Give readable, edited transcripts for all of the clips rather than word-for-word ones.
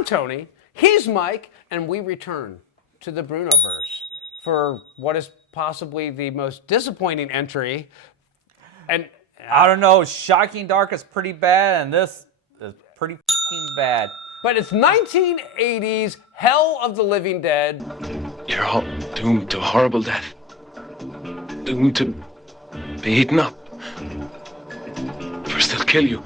I'm Tony, he's Mike, and we return to the Brunoverse for what is possibly the most disappointing entry. And I don't know, Shocking Dark is pretty bad, and this is pretty fucking bad. But it's 1980s Hell of the Living Dead. You're all doomed to a horrible death. Doomed to be eaten up. First they'll kill you.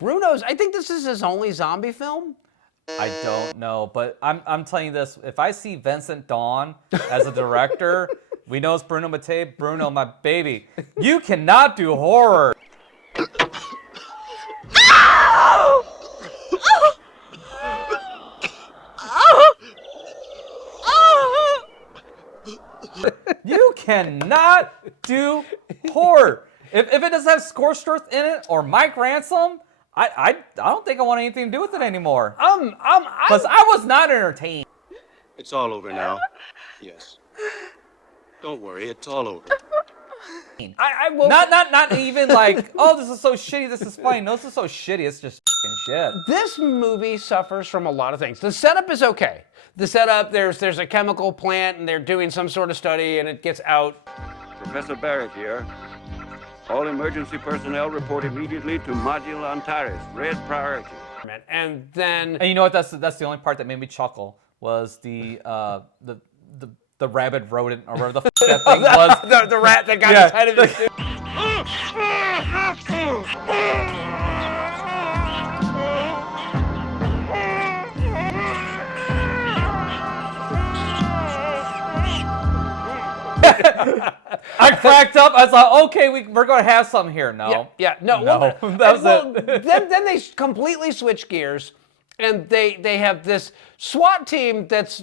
Bruno's, I think this is his only zombie film. I don't know, but I'm telling you this, if I see Vincent Dawn as a director, we know it's Bruno Mattei. Bruno, my baby, you cannot do horror. You cannot do horror. If it doesn't have Scorched in it or Mike Ransom, I don't think I want anything to do with it anymore. Because I was not entertained. It's all over now. Yes. Don't worry, it's all over. I will Not even like, oh, this is so shitty, this is funny. No, this is so shitty, it's just fucking shit. This movie suffers from a lot of things. The setup is okay. The setup, there's a chemical plant and they're doing some sort of study and it gets out. Professor Barrett here. All emergency personnel report immediately to Module Antares. Red priority. And then... And you know what, that's the only part that made me chuckle, was the rabid rodent, or whatever the f that thing was. the rat that got his head in the suit. I cracked up. I was like, okay, we're going to have something here. No. No. That was it. Then they completely switch gears, and they have this SWAT team that's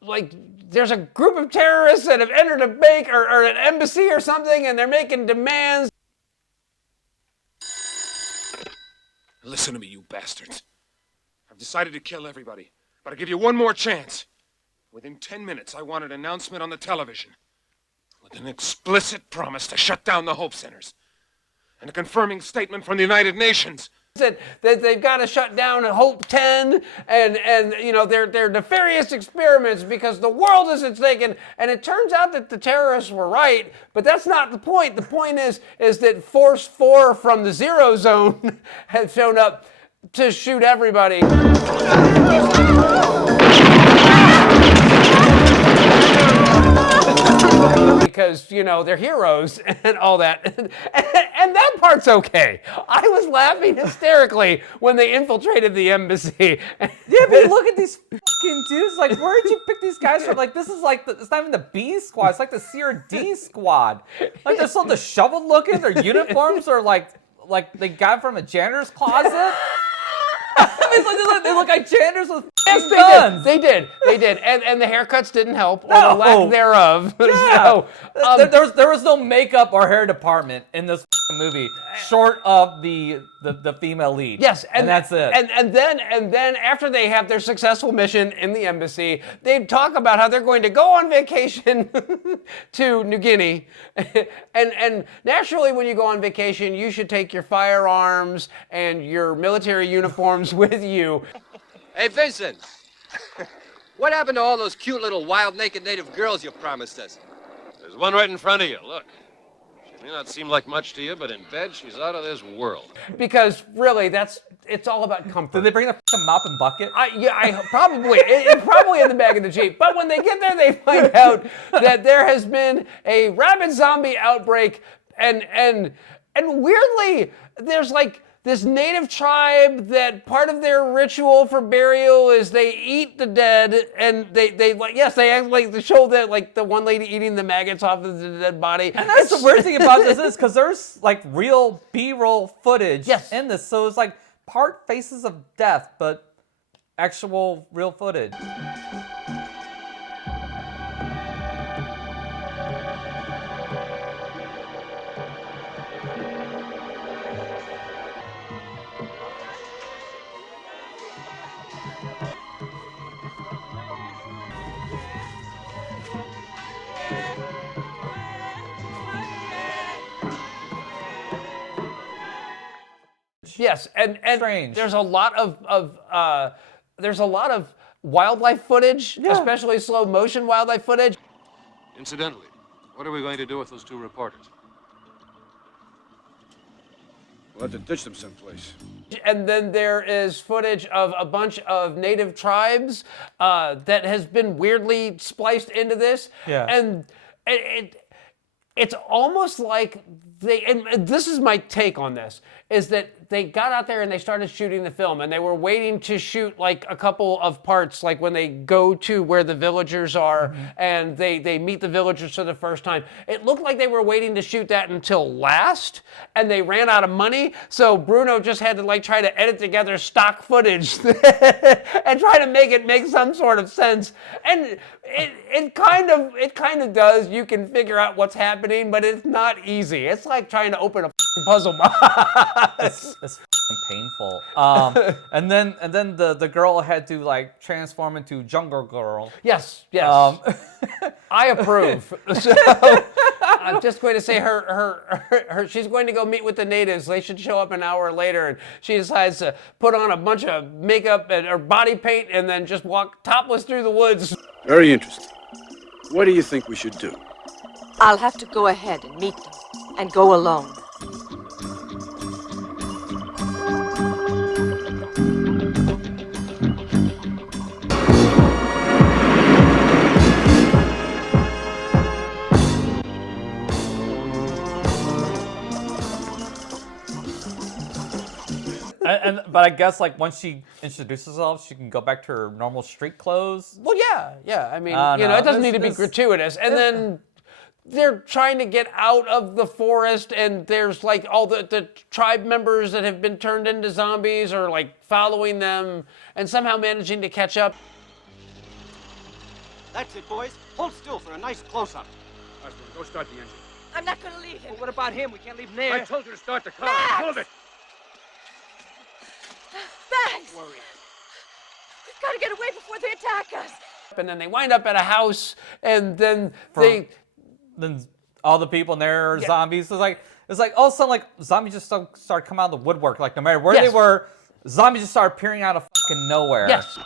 like, there's a group of terrorists that have entered a bank or an embassy or something, and they're making demands. Listen to me, you bastards. I've decided to kill everybody, but I'll give you one more chance. Within 10 minutes, I want an announcement on the television with an explicit promise to shut down the Hope Centers and a confirming statement from the United Nations that they've got to shut down Hope 10 and you know their nefarious experiments because the world is at stake, and it turns out that the terrorists were right, but that's not the point. The point is that Force 4 from the Zero Zone has shown up to shoot everybody. Because, you know, they're heroes and all that. And that part's okay. I was laughing hysterically when they infiltrated the embassy. Yeah, but look at these fucking dudes. Like, where did you pick these guys from? Like, this is like, it's not even the B squad. It's like the C or D squad. Like, they're so disheveled looking. Their uniforms are like they got from a janitor's closet. They look like janitors with guns. They did. And the haircuts didn't help, or the lack thereof. Yeah. So, there was no makeup or hair department in this movie, short of the female lead. Yes, and that's it. And then after they have their successful mission in the embassy, they talk about how they're going to go on vacation to New Guinea. And naturally, when you go on vacation, you should take your firearms and your military uniforms with you. Hey, Vincent, what happened to all those cute little wild naked native girls you promised us? There's one right in front of you, look. She may not seem like much to you, but in bed, she's out of this world. Because really, it's all about comfort. Did they bring the fucking mop and bucket? Probably. It's probably in the back of the Jeep. But when they get there, they find out that there has been a rabid zombie outbreak, and weirdly, there's like this native tribe that part of their ritual for burial is they eat the dead, and they like, yes, they act like the show that like the one lady eating the maggots off of the dead body. And that's the weird thing about this is because there's like real B-roll footage in this, so it's like part faces of death, but actual real footage. Yes, and Strange. there's a lot of wildlife footage, especially slow motion wildlife footage. Incidentally, what are we going to do with those 2 reporters? We'll have to ditch them someplace. And then there is footage of a bunch of native tribes that has been weirdly spliced into this. Yeah. And it's almost like and this is my take on this, is that they got out there and they started shooting the film, and they were waiting to shoot like a couple of parts, like when they go to where the villagers are and they meet the villagers for the first time. It looked like they were waiting to shoot that until last, and they ran out of money, so Bruno just had to like try to edit together stock footage and try to make it make some sort of sense. And it kind of does. You can figure out what's happening, but it's not easy. It's like trying to open a puzzle box. It's painful. And then the girl had to like transform into Jungle Girl. Yes. I approve. So I'm just going to say her she's going to go meet with the natives. They should show up an hour later, and she decides to put on a bunch of makeup or body paint and then just walk topless through the woods. Very interesting. What do you think we should do? I'll have to go ahead and meet them and go alone. But I guess like once she introduces herself, she can go back to her normal street clothes. Well, yeah. I mean, No, it doesn't need to be this- gratuitous. And then they're trying to get out of the forest, and there's like all the tribe members that have been turned into zombies are like following them and somehow managing to catch up. That's it, boys. Hold still for a nice close-up. Osborne, go start the engine. I'm not going to leave him. Well, what about him? We can't leave him there. I told you to start the car. Max! Move it. Max! We've got to get away before they attack us. And then they wind up at a house, and then Then all the people in there are zombies. It's like all of a sudden like zombies just start coming out of the woodwork. Like no matter where they were, zombies just start appearing out of fucking nowhere. Yes.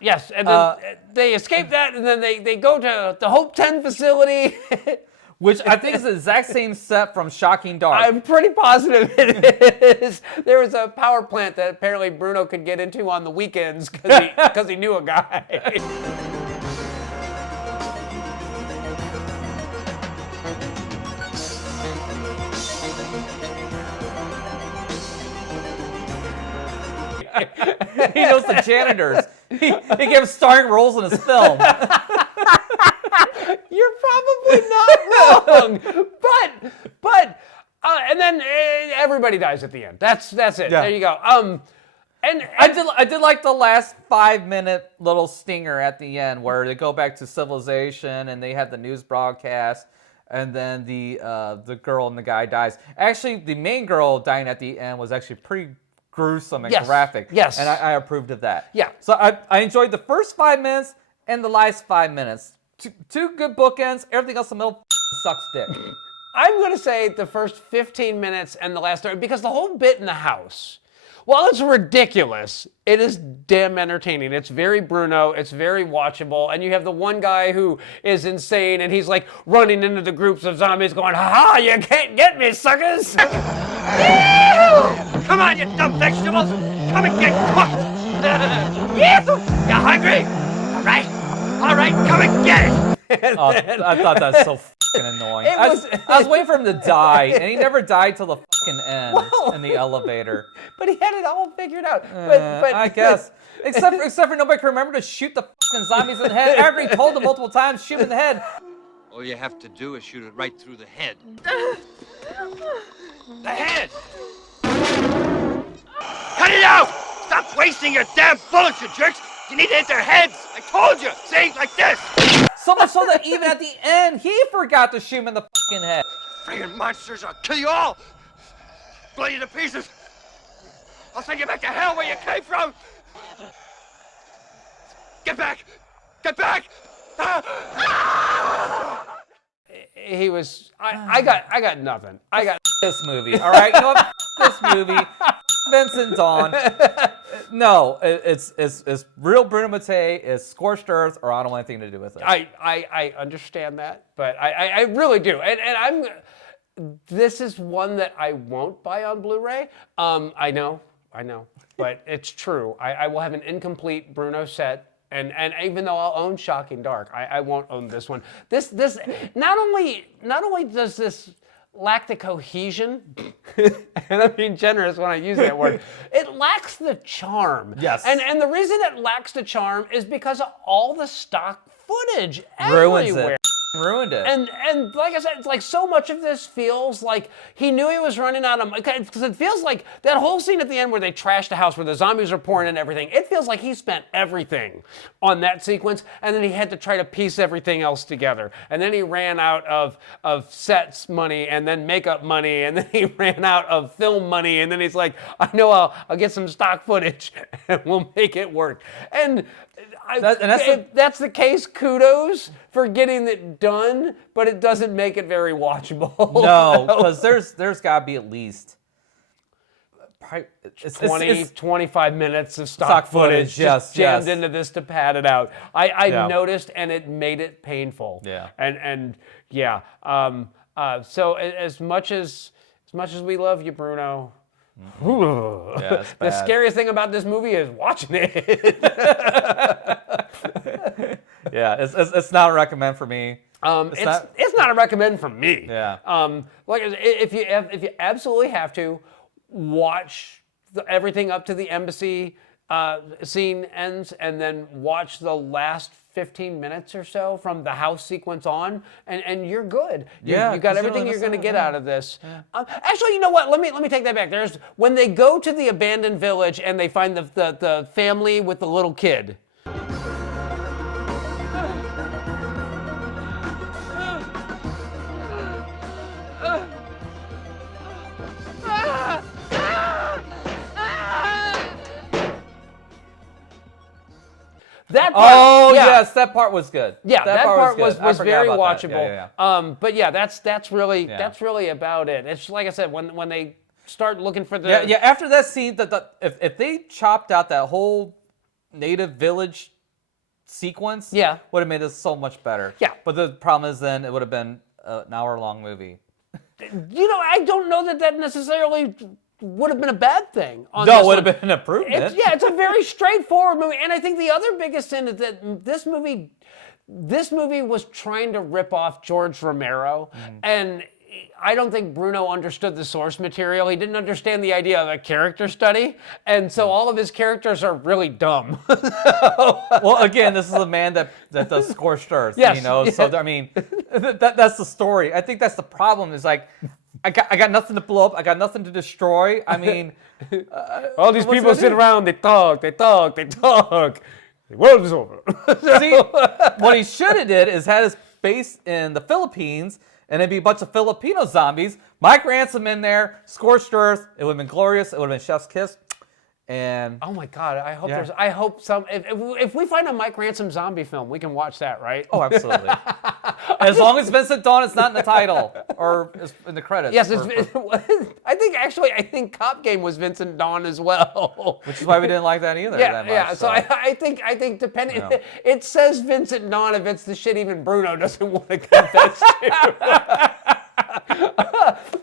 Yes, and then they escape that, and then they go to the Hope 10 facility. Which I think is the exact same set from Shocking Dark. I'm pretty positive it is. There was a power plant that apparently Bruno could get into on the weekends because he knew a guy. He knows the janitors. He gave starring roles in his film. You're probably not wrong, but and then everybody dies at the end. That's it. Yeah. There you go. And I did like the last 5-minute little stinger at the end where they go back to civilization and they have the news broadcast, and then the girl and the guy dies. Actually, the main girl dying at the end was actually pretty gruesome and graphic. Yes. And I approved of that. Yeah. So I enjoyed the first 5 minutes and the last 5 minutes. Two good bookends. Everything else in the middle sucks dick. I'm going to say the first 15 minutes and the last 30, because the whole bit in the house, while it's ridiculous, it is damn entertaining. It's very Bruno. It's very watchable. And you have the one guy who is insane, and he's like running into the groups of zombies going, "Ha-ha, you can't get me, suckers!" Come on, you dumb vegetables! Come and get cooked! Yes! You hungry? All right, come and get it! I thought that was so fucking annoying. I was waiting for him to die, and he never died till the fucking end in the elevator. But he had it all figured out. But I guess. Except for nobody can remember to shoot the fucking zombies in the head. After he told them multiple times, shoot him in the head. All you have to do is shoot it right through the head. The head! Cut it out! Stop wasting your damn bullets, you jerks! You need to hit their heads! I told you! Say it like this! So much so that even at the end, he forgot to shoot him in the fucking head. Friggin' monsters, I'll kill you all! Blow you to pieces! I'll send you back to hell where you came from! Get back! Get back! He was. I got nothing. I got. This movie. All right, you know what? This movie. Vincent Dawn. No, it's real Bruno Mattei. It's scorched earth, or I don't want anything to do with it. I understand that, but I really do, and I'm. This is one that I won't buy on Blu-ray. I know, but it's true. I will have an incomplete Bruno set. And even though I'll own Shocking Dark, I won't own this one. This not only does this lack the cohesion, and I'm being generous when I use that word, it lacks the charm. Yes. And the reason it lacks the charm is because of all the stock footage Ruins everywhere. it. Ruined it. And like I said, it's like so much of this feels like he knew he was running out of money. Because it feels like that whole scene at the end where they trashed the house, where the zombies are pouring in everything. It feels like he spent everything on that sequence, and then he had to try to piece everything else together. And then he ran out of sets money, and then makeup money, and then he ran out of film money, and then he's like, I know I'll get some stock footage, and we'll make it work. And if that's the case, kudos for getting it done, but it doesn't make it very watchable. No, because there's got to be at least 25 minutes of stock footage just jammed into this to pad it out. I noticed, and it made it painful. Yeah. And yeah. So as much as we love you, Bruno. Yeah, the scariest thing about this movie is watching it. Yeah, it's not a recommend for me. It's not a recommend from me. Yeah. Like if you absolutely have to watch everything up to the embassy scene ends, and then watch the last 15 minutes or so from the house sequence on, and you're good. You got everything you're going to get out of this. Yeah. Actually, you know what? Let me take that back. There's when they go to the abandoned village and they find the family with the little kid. That part, yes, that part was good. Yeah, that part was very watchable. Yeah. But yeah, that's really about it. It's like I said, when they start looking for the after that scene, if they chopped out that whole native village sequence, would have made this so much better. Yeah. But the problem is then it would have been an hour-long movie. You know, I don't know that necessarily would have been a bad thing. No, it would have been an improvement. It's a very straightforward movie, and I think the other biggest thing is that this movie was trying to rip off George Romero, and I don't think Bruno understood the source material. He didn't understand the idea of a character study, and so all of his characters are really dumb. Well, again, this is a man that does scorched earth, yes, you know. So I mean, that's the story. I think that's the problem. Is like, I got nothing to blow up. I got nothing to destroy. I mean, all these people sit around. They talk. The world is over. See, what he should have did is had his base in the Philippines, and it'd be a bunch of Filipino zombies. Mike Ransom in there, scorched earth. It would have been glorious. It would have been chef's kiss. And oh my God, I hope if we find a Mike Ransom zombie film, we can watch that, right? Oh, absolutely. As long as Vincent Dawn is not in the title or in the credits. Yes, I think Cop Game was Vincent Dawn as well. Which is why we didn't like that either. Yeah. So I think depending, it says Vincent Dawn if it's the shit even Bruno doesn't want to confess to.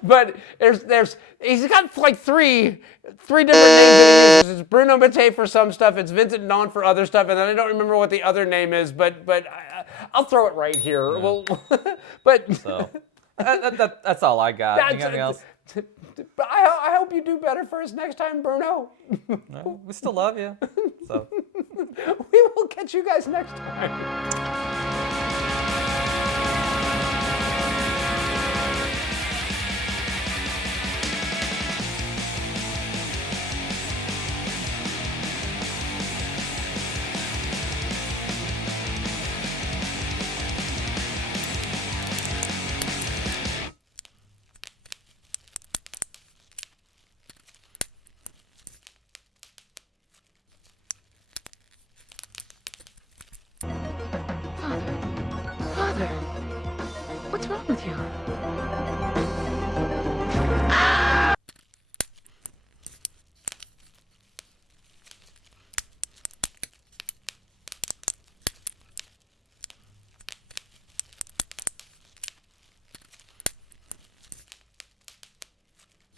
But he's got like three different names that he uses. It's Bruno Mattei for some stuff, it's Vincent Dawn for other stuff, and then I don't remember what the other name is, but I'll throw it right here. Yeah. Well, but so that's all I got. Anything else? But I hope you do better for us next time, Bruno. No, we still love you. So we will catch you guys next time. What's wrong with you?